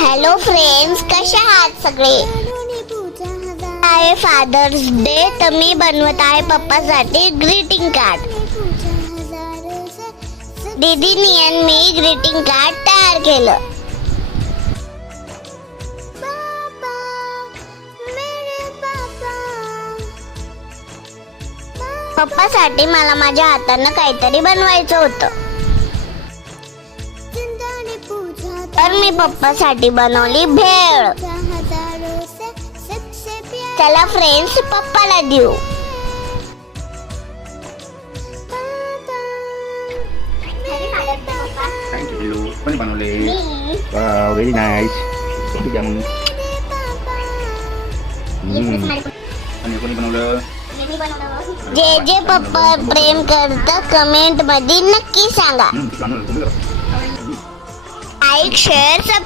Hello friends, कसे आहात सगळे? आहे फादर्स डे, तर मी बनवत आहे पप्पासाठी ग्रीटिंग कार्ड. दीदीनी आणि मी ग्रीटिंग कार्ड तयार केलं. पप्पासाठी मला माझ्या हातानं काहीतरी बनवायचं होतं, तर मी पप्पासाठी बनवली भेळ. चला फ्रेंड्स, पप्पाला देऊ. Thank you. कोणी बनवले? Wow, very nice. कोणी बनवलं? जे जे पप्पा प्रेम करतं कमेंट मध्ये नक्की सांगा. Like, share, subscribe.